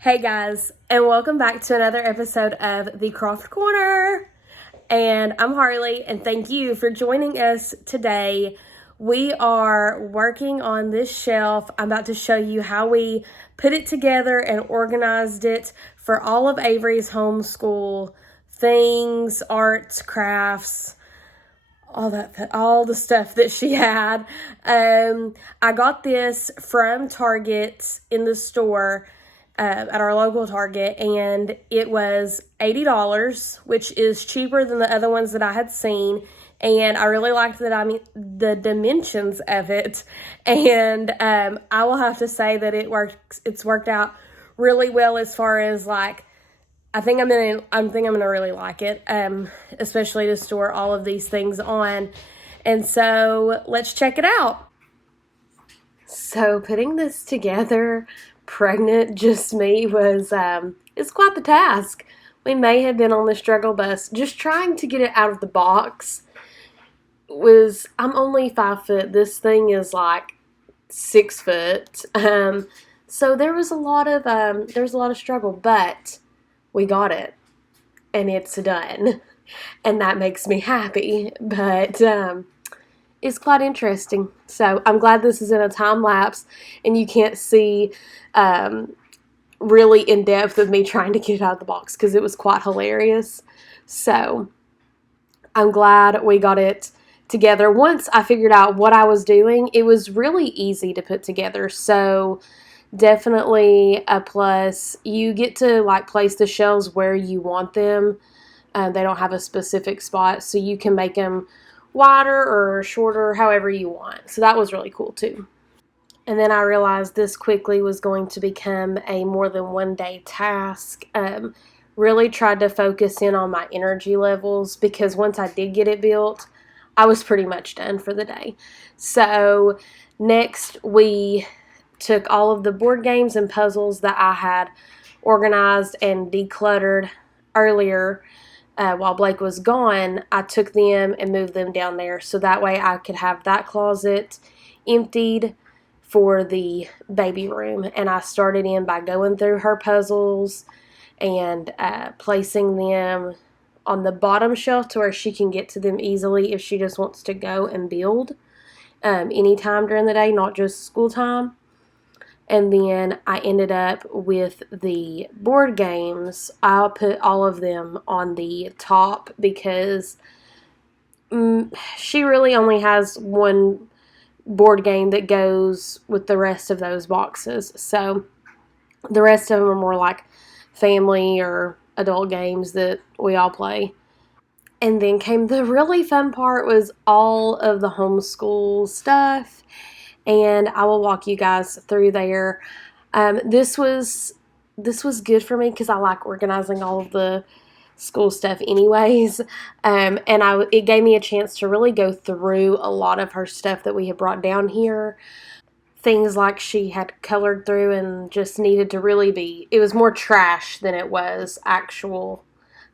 Hey guys, and welcome back to another episode of the Craft Corner. And I'm Harley, and thank you for joining us today. We are working on this shelf. I'm about to show you how we put it together and organized it for all of Avery's homeschool things, arts, crafts, all the stuff that she had. I got this from Target in the store at our local Target, and it was $80, which is cheaper than the other ones that I had seen. And I really liked the dimensions of it, and I will have to say that it's worked out really well as far as like I think I'm gonna really like it, especially to store all of these things on. And so let's check it out. So putting this together, pregnant, just me, was it's quite the task. We may have been on the struggle bus just trying to get it out of the box. I'm only 5 foot. This thing is like 6 foot. So there was a lot of struggle, but we got it, and it's done, and that makes me happy. But it's quite interesting. So I'm glad this is in a time lapse, and you can't see really in depth of me trying to get it out of the box because it was quite hilarious. So I'm glad we got it together. Once I figured out what I was doing, it was really easy to put together. So definitely a plus. You get to place the shelves where you want them. They don't have a specific spot, so you can make them wider or shorter, however you want. So that was really cool too. And then I realized this quickly was going to become a more than one day task. Really tried to focus in on my energy levels because once I did get it built, I was pretty much done for the day. So next we took all of the board games and puzzles that I had organized and decluttered earlier while Blake was gone. I took them and moved them down there so that way I could have that closet emptied for the baby room. And I started in by going through her puzzles and placing them on the bottom shelf to where she can get to them easily if she just wants to go and build anytime during the day, not just school time. And then I ended up with the board games. I'll put all of them on the top because she really only has one board game that goes with the rest of those boxes. So the rest of them are more like family or adult games that we all play. And then came the really fun part, was all of the homeschool stuff. And I will walk you guys through there. This was good for me because I like organizing all of the school stuff anyways. And it gave me a chance to really go through a lot of her stuff that we had brought down here. Things like she had colored through and just needed to it was more trash than it was actual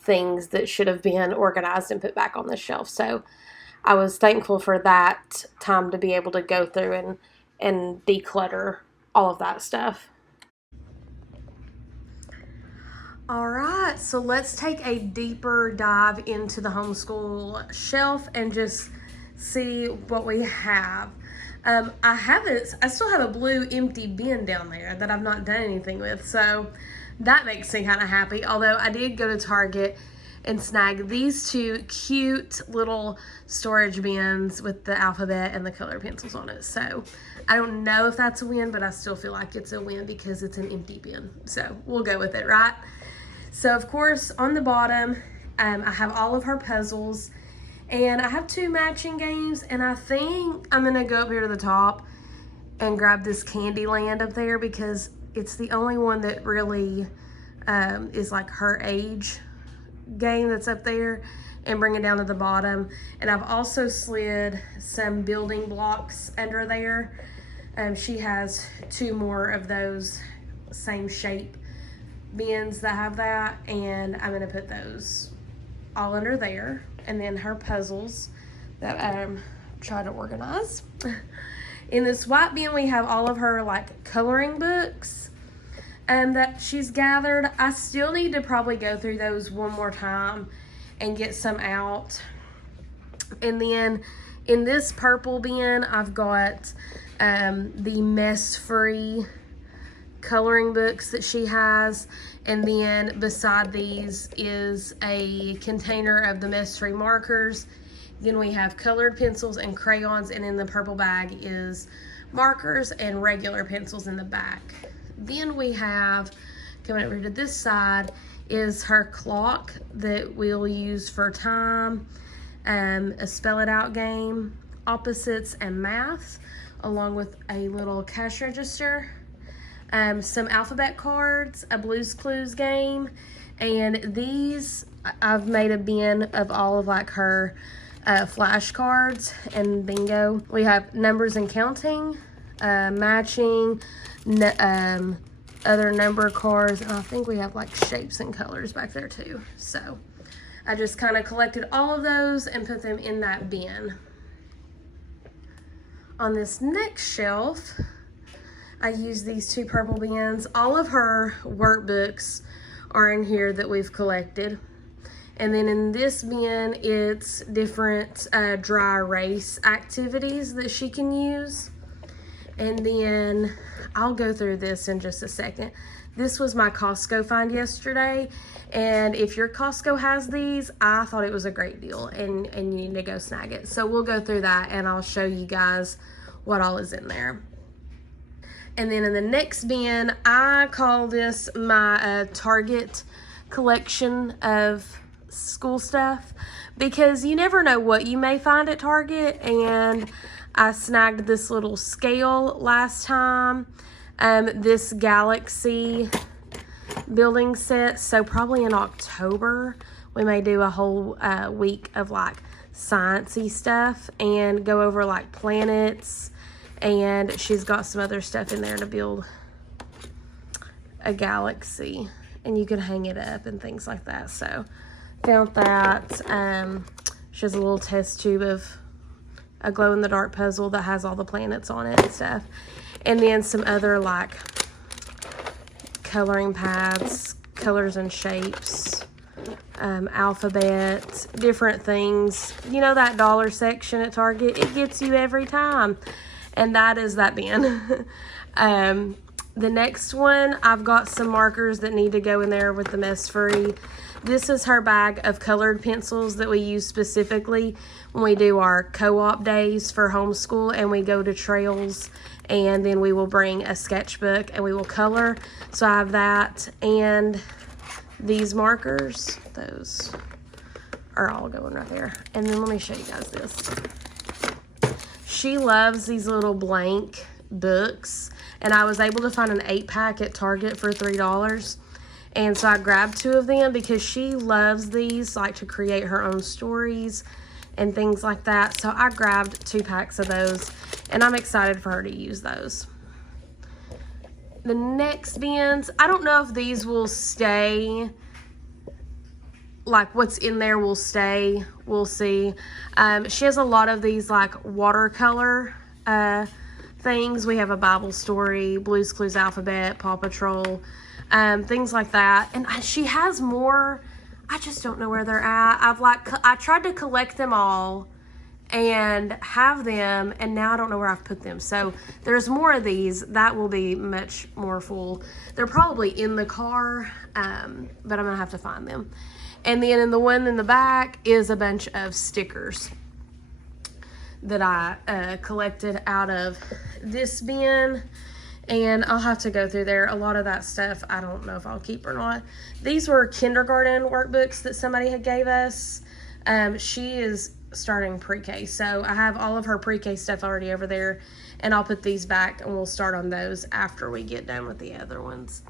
things that should have been organized and put back on the shelf. So I was thankful for that time to be able to go through and declutter all of that stuff. All right, so let's take a deeper dive into the homeschool shelf and just see what we have. I still have a blue empty bin down there that I've not done anything with, so that makes me kind of happy. Although I did go to Target and snag these two cute little storage bins with the alphabet and the color pencils on it. So I don't know if that's a win, but I still feel like it's a win because it's an empty bin. So we'll go with it, right? So of course on the bottom, I have all of her puzzles, and I have two matching games, and I think I'm gonna go up here to the top and grab this Candyland up there because it's the only one that really is like her age game that's up there, and bring it down to the bottom. And I've also slid some building blocks under there. She has two more of those same shape bins that have that, and I'm gonna put those all under there. And then her puzzles that I'm trying to organize. In this white bin we have all of her coloring books. that she's gathered. I still need to probably go through those one more time and get some out. And then in this purple bin, I've got the mess-free coloring books that she has. And then beside these is a container of the mess-free markers. Then we have colored pencils and crayons, and in the purple bag is markers and regular pencils in the back. Then we have, coming over to this side, is her clock that we'll use for time, a spell it out game, opposites, and math, along with a little cash register, some alphabet cards, a Blue's Clues game, and these, I've made a bin of all of like her flashcards and bingo. We have numbers and counting, matching, other number cards, and I think we have like shapes and colors back there too. So I just kind of collected all of those and put them in that bin. On this next shelf, I use these two purple bins. All of her workbooks are in here that we've collected. And then in this bin, it's different dry erase activities that she can use. And then I'll go through this in just a second. This was my Costco find yesterday. And if your Costco has these, I thought it was a great deal, and you need to go snag it. So we'll go through that and I'll show you guys what all is in there. And then in the next bin, I call this my Target collection of school stuff, because you never know what you may find at Target. And I snagged this little scale last time, this Galaxy building set, so probably in October we may do a whole week of like sciencey stuff and go over like planets, and she's got some other stuff in there to build a galaxy, and you can hang it up and things like that. So found that. She has a little test tube of a glow-in-the-dark puzzle that has all the planets on it and stuff. And then some other like coloring pads, colors and shapes, alphabet, different things. You know that dollar section at Target? It gets you every time. And that is that bin. The next one, I've got some markers that need to go in there with the mess-free. This is her bag of colored pencils that we use specifically when we do our co-op days for homeschool, and we go to trails, and then we will bring a sketchbook and we will color. So I have that, and these markers, those are all going right there. And then let me show you guys this. She loves these little blank books, and I was able to find an 8-pack at Target for $3. And so I grabbed 2 of them because she loves these, like to create her own stories and things like that. So I grabbed 2 packs of those, and I'm excited for her to use those. The next bins, I don't know if these will stay, like what's in there will stay. We'll see. She has a lot of these like watercolor things. We have a Bible story, Blue's Clues alphabet, Paw Patrol, things like that. And she has more. I just don't know where they're at. I tried to collect them all and have them, and now I don't know where I've put them. So there's more of these. That will be much more full. They're probably in the car, but I'm gonna have to find them. And then in the one in the back is a bunch of stickers that I collected out of this bin, and I'll have to go through there. A lot of that stuff I don't know if I'll keep or not. These were kindergarten workbooks that somebody had gave us. She is starting pre-K, so I have all of her pre-K stuff already over there, and I'll put these back and we'll start on those after we get done with the other ones.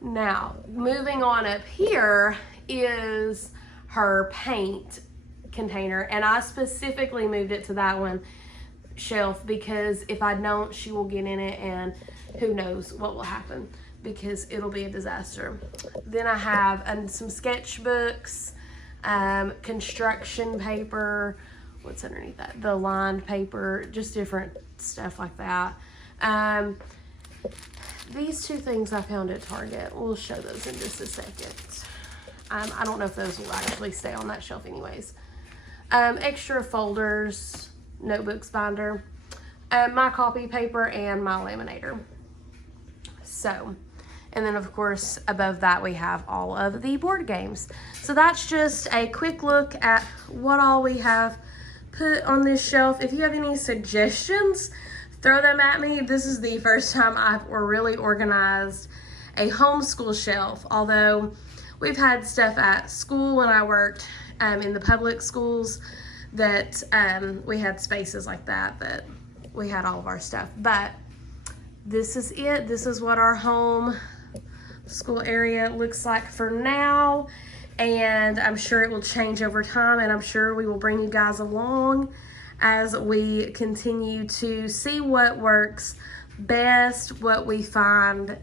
Now, moving on up here is her paint container, and I specifically moved it to that one shelf because if I don't, she will get in it and who knows what will happen, because it'll be a disaster. Then I have some sketchbooks, construction paper, what's underneath that, the lined paper, just different stuff like that. these two things I found at Target. We'll show those in just a second. I don't know if those will actually stay on that shelf anyways. Extra folders, notebooks binder, my copy paper, and my laminator. So, and then of course above that we have all of the board games. So that's just a quick look at what all we have put on this shelf. If you have any suggestions, throw them at me. This is the first time I've really organized a homeschool shelf, although we've had stuff at school when I worked in the public schools that we had spaces like that we had all of our stuff. But this is it. This is what our home school area looks like for now, and I'm sure it will change over time, and I'm sure we will bring you guys along as we continue to see what works best, what we find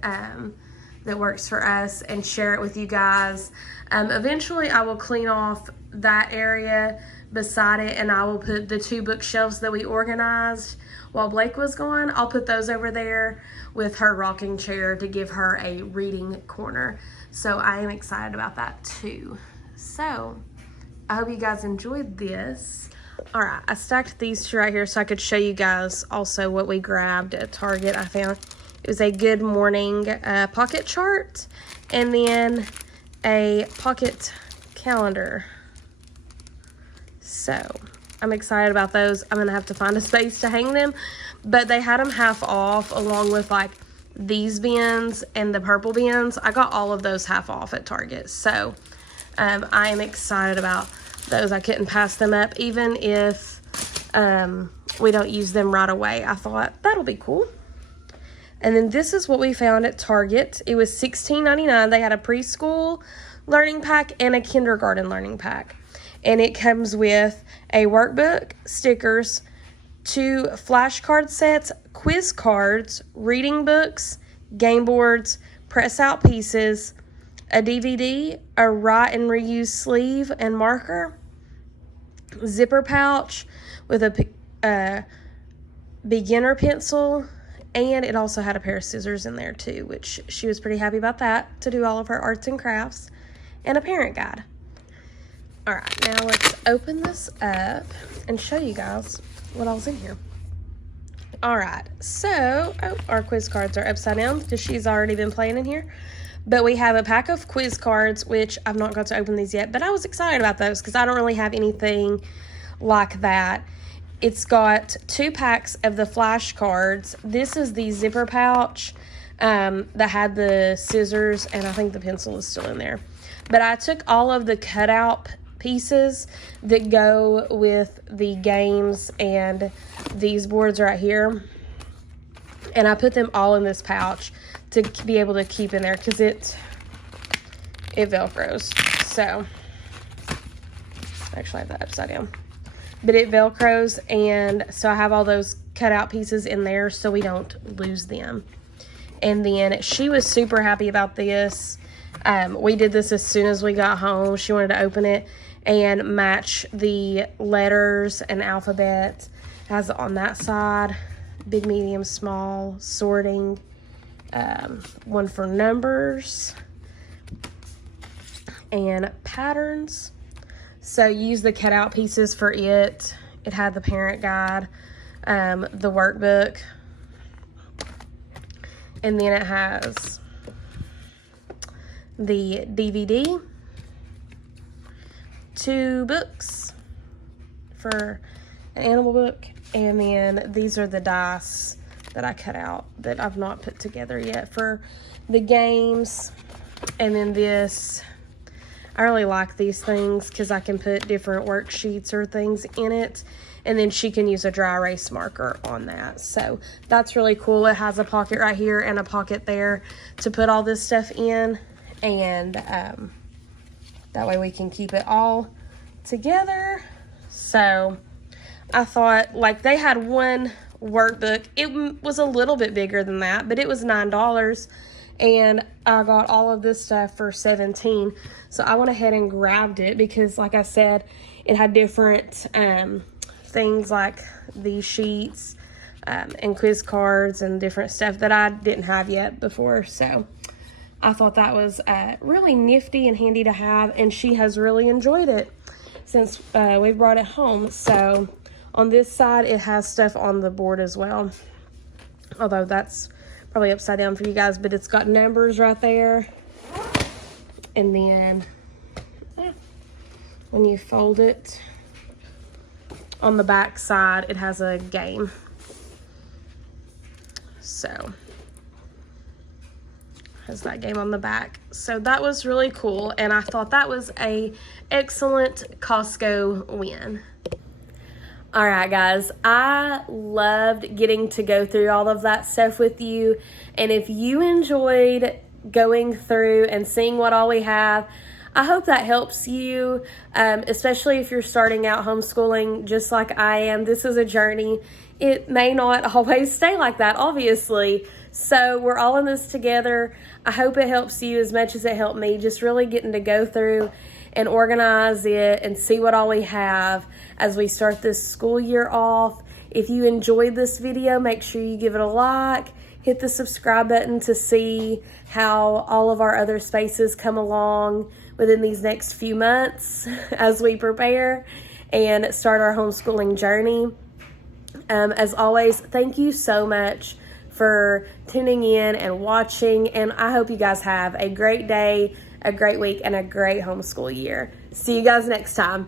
that works for us, and share it with you guys. Eventually I will clean off that area beside it, and I will put the two bookshelves that we organized while Blake was gone. I'll put those over there with her rocking chair to give her a reading corner. So I am excited about that too. So I hope you guys enjoyed this. All right, I stacked these two right here so I could show you guys also what we grabbed at Target. I found it was a Good Morning pocket chart, and then a pocket calendar. So I'm excited about those. I'm gonna have to find a space to hang them, but they had them half off along with like these bins and the purple bins. I got all of those half off at Target. So I am excited about those. I couldn't pass them up even if we don't use them right away. I thought that'll be cool. And then this is what we found at Target. It was $16.99. They had a preschool learning pack and a kindergarten learning pack. And it comes with a workbook, stickers, 2 flashcard sets, quiz cards, reading books, game boards, press out pieces, a DVD, a write and reuse sleeve and marker, zipper pouch with a beginner pencil, and it also had a pair of scissors in there too, which she was pretty happy about that, to do all of her arts and crafts, and a parent guide. All right, now let's open this up and show you guys what all's in here. All right, so our quiz cards are upside down because she's already been playing in here. But we have a pack of quiz cards, which I've not got to open these yet, but I was excited about those because I don't really have anything like that. It's got 2 packs of the flashcards. This is the zipper pouch that had the scissors, and I think the pencil is still in there. But I took all of the cutout pieces that go with the games and these boards right here, and I put them all in this pouch to be able to keep in there because it velcros. So actually I have that upside down, but it velcros, and so I have all those cutout pieces in there so we don't lose them. And then she was super happy about this. We did this as soon as we got home. She wanted to open it and match the letters and alphabet. It has on that side big, medium, small, sorting, one for numbers and patterns. So use the cutout pieces for it. It had the parent guide, the workbook, and then it has the DVD, 2 books for an animal book, and then these are the dice that I cut out that I've not put together yet for the games. And then this, I really like these things because I can put different worksheets or things in it, and then she can use a dry erase marker on that. So that's really cool. It has a pocket right here and a pocket there to put all this stuff in, and that way we can keep it all together. So I thought, like, they had one workbook. It was a little bit bigger than that, but it was $9, and I got all of this stuff for $17. So I went ahead and grabbed it because, like I said, it had different things like these sheets, and quiz cards and different stuff that I didn't have yet before. So I thought that was really nifty and handy to have, and she has really enjoyed it since we brought it home. So on this side, it has stuff on the board as well, although that's probably upside down for you guys, but it's got numbers right there. And then when you fold it, on the back side, it has a game. So has that game on the back. So that was really cool, and I thought that was a excellent Costco win. All right, guys, I loved getting to go through all of that stuff with you, and if you enjoyed going through and seeing what all we have, I hope that helps you, especially if you're starting out homeschooling just like I am. This is a journey. It may not always stay like that, obviously. So we're all in this together. I hope it helps you as much as it helped me, just really getting to go through and organize it and see what all we have as we start this school year off. If you enjoyed this video, make sure you give it a like. Hit the subscribe button to see how all of our other spaces come along within these next few months as we prepare and start our homeschooling journey. As always, thank you so much for tuning in and watching, and I hope you guys have a great day, a great week, and a great homeschool year. See you guys next time.